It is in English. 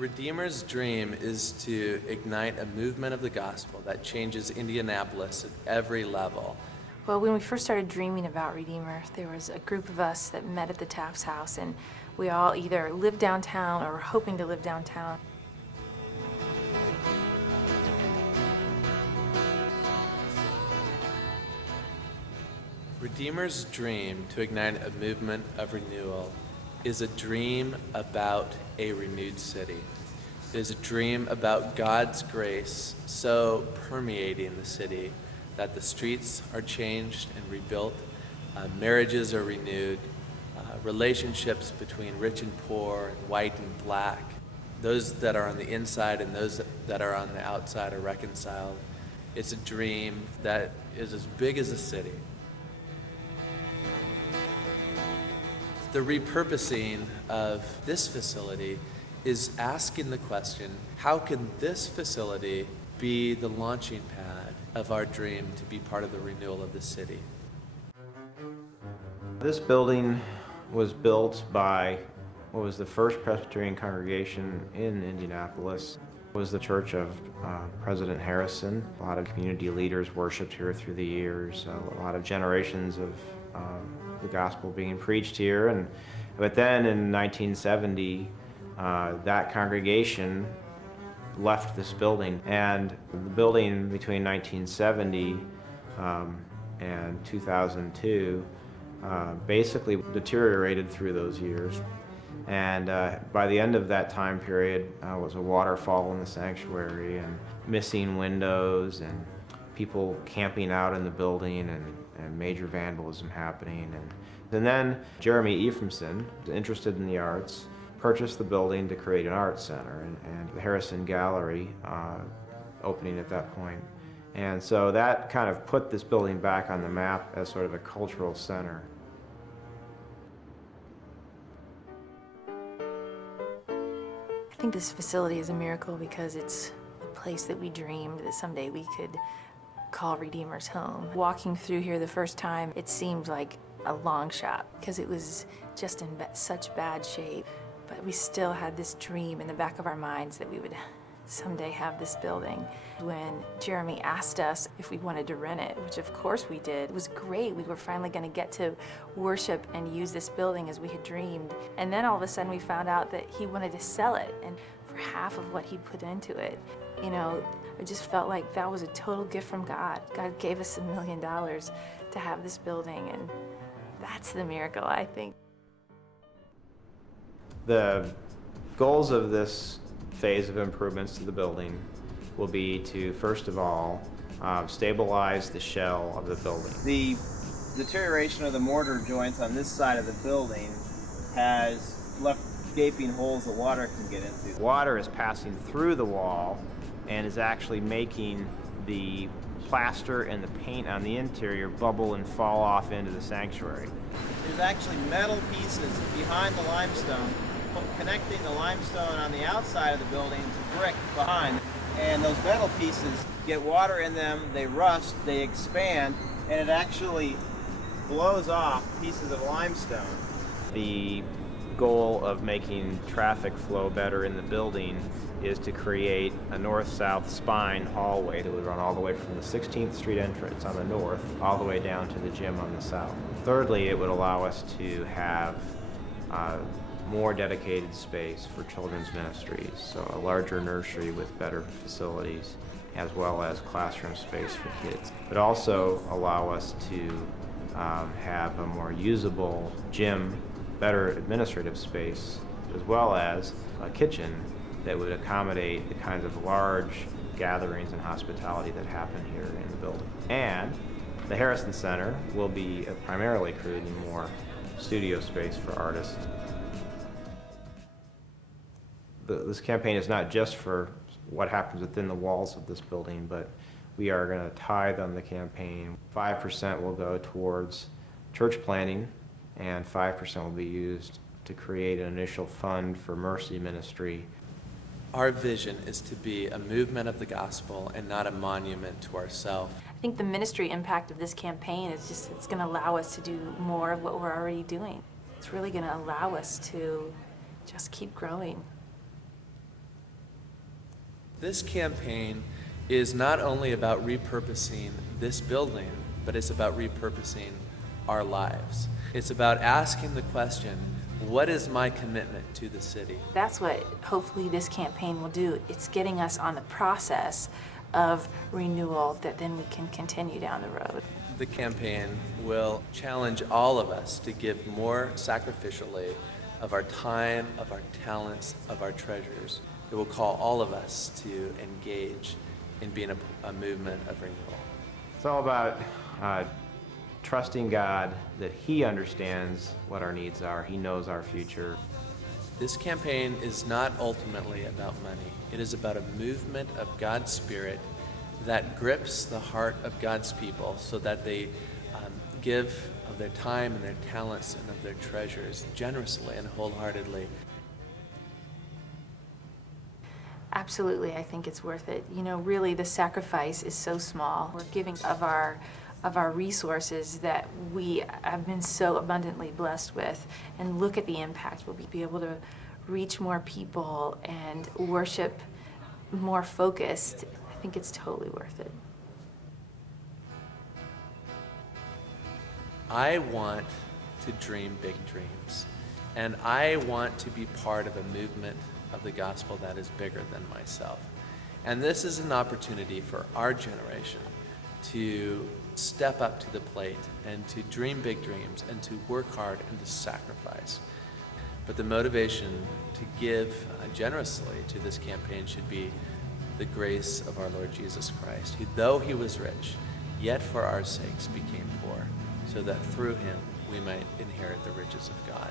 Redeemer's dream is to ignite a movement of the gospel that changes Indianapolis at every level. Well, when we first started dreaming about Redeemer, there was a group of us that met at the Taft's house, and we all either lived downtown or were hoping to live downtown. Redeemer's dream to ignite a movement of renewal is a dream about a renewed city. It is a dream about God's grace so permeating the city that the streets are changed and rebuilt, marriages are renewed, relationships between rich and poor, and white and black, those that are on the inside and those that are on the outside are reconciled. It's a dream that is as big as a city. The repurposing of this facility is asking the question, how can this facility be the launching pad of our dream to be part of the renewal of the city? This building was built by what was the first Presbyterian congregation in Indianapolis. It was the church of President Harrison. A lot of community leaders worshiped here through the years, a lot of generations of the gospel being preached here. But then in 1970, that congregation left this building, and the building between 1970 and 2002 basically deteriorated through those years. And by the end of that time period, was a waterfall in the sanctuary and missing windows and people camping out in the building and major vandalism happening. And then Jeremy Ephraimson, interested in the arts, purchased the building to create an art center, and the Harrison Gallery opening at that point. And so that kind of put this building back on the map as sort of a cultural center. I think this facility is a miracle because it's the place that we dreamed that someday we could call Redeemer's home. Walking through here the first time, it seemed like a long shot because it was just in such bad shape. But we still had this dream in the back of our minds that we would someday have this building. When Jeremy asked us if we wanted to rent it, which of course we did, it was great. We were finally going to get to worship and use this building as we had dreamed. And then all of a sudden we found out that he wanted to sell it, and for half of what he put into it. You know, I just felt like that was a total gift from God. God gave us $1 million to have this building, and that's the miracle, I think. The goals of this phase of improvements to the building will be to, first of all, stabilize the shell of the building. The deterioration of the mortar joints on this side of the building has left gaping holes that water can get into. Water is passing through the wall and is actually making the plaster and the paint on the interior bubble and fall off into the sanctuary. There's actually metal pieces behind the limestone connecting the limestone on the outside of the building to brick behind. And those metal pieces get water in them, they rust, they expand, and it actually blows off pieces of limestone. The goal of making traffic flow better in the building is to create a north-south spine hallway that would run all the way from the 16th Street entrance on the north all the way down to the gym on the south. Thirdly, it would allow us to have more dedicated space for children's ministries, so a larger nursery with better facilities, as well as classroom space for kids. But also allow us to have a more usable gym, better administrative space, as well as a kitchen that would accommodate the kinds of large gatherings and hospitality that happen here in the building. And the Harrison Center will be primarily creating more studio space for artists. This campaign is not just for what happens within the walls of this building, but we are going to tithe on the campaign. 5% will go towards church planting, and 5% will be used to create an initial fund for mercy ministry. Our vision is to be a movement of the gospel and not a monument to ourselves. I think the ministry impact of this campaign is just, it's going to allow us to do more of what we're already doing. It's really going to allow us to just keep growing. This campaign is not only about repurposing this building, but it's about repurposing our lives. It's about asking the question, what is my commitment to the city? That's what hopefully this campaign will do. It's getting us on the process of renewal that then we can continue down the road. The campaign will challenge all of us to give more sacrificially of our time, of our talents, of our treasures. It will call all of us to engage in being a movement of renewal. It's all about trusting God that He understands what our needs are. He knows our future. This campaign is not ultimately about money. It is about a movement of God's Spirit that grips the heart of God's people so that they give of their time and their talents and of their treasures generously and wholeheartedly. Absolutely, I think it's worth it. You know, really the sacrifice is so small. We're giving of our resources that we have been so abundantly blessed with, and look at the impact. We'll be able to reach more people and worship more focused. I think it's totally worth it. I want to dream big dreams, and I want to be part of a movement of the gospel that is bigger than myself. And this is an opportunity for our generation to step up to the plate and to dream big dreams and to work hard and to sacrifice. But the motivation to give generously to this campaign should be the grace of our Lord Jesus Christ, who, though he was rich, yet for our sakes became poor, so that through him we might inherit the riches of God.